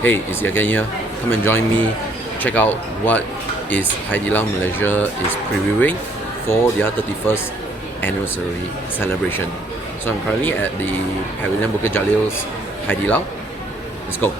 Hey, it's again here. Come and join me. Check out what is Haidilao Malaysia is previewing for their 31st anniversary celebration. So I'm currently at the Pavilion Bukit Jalil's Haidilao. Let's go.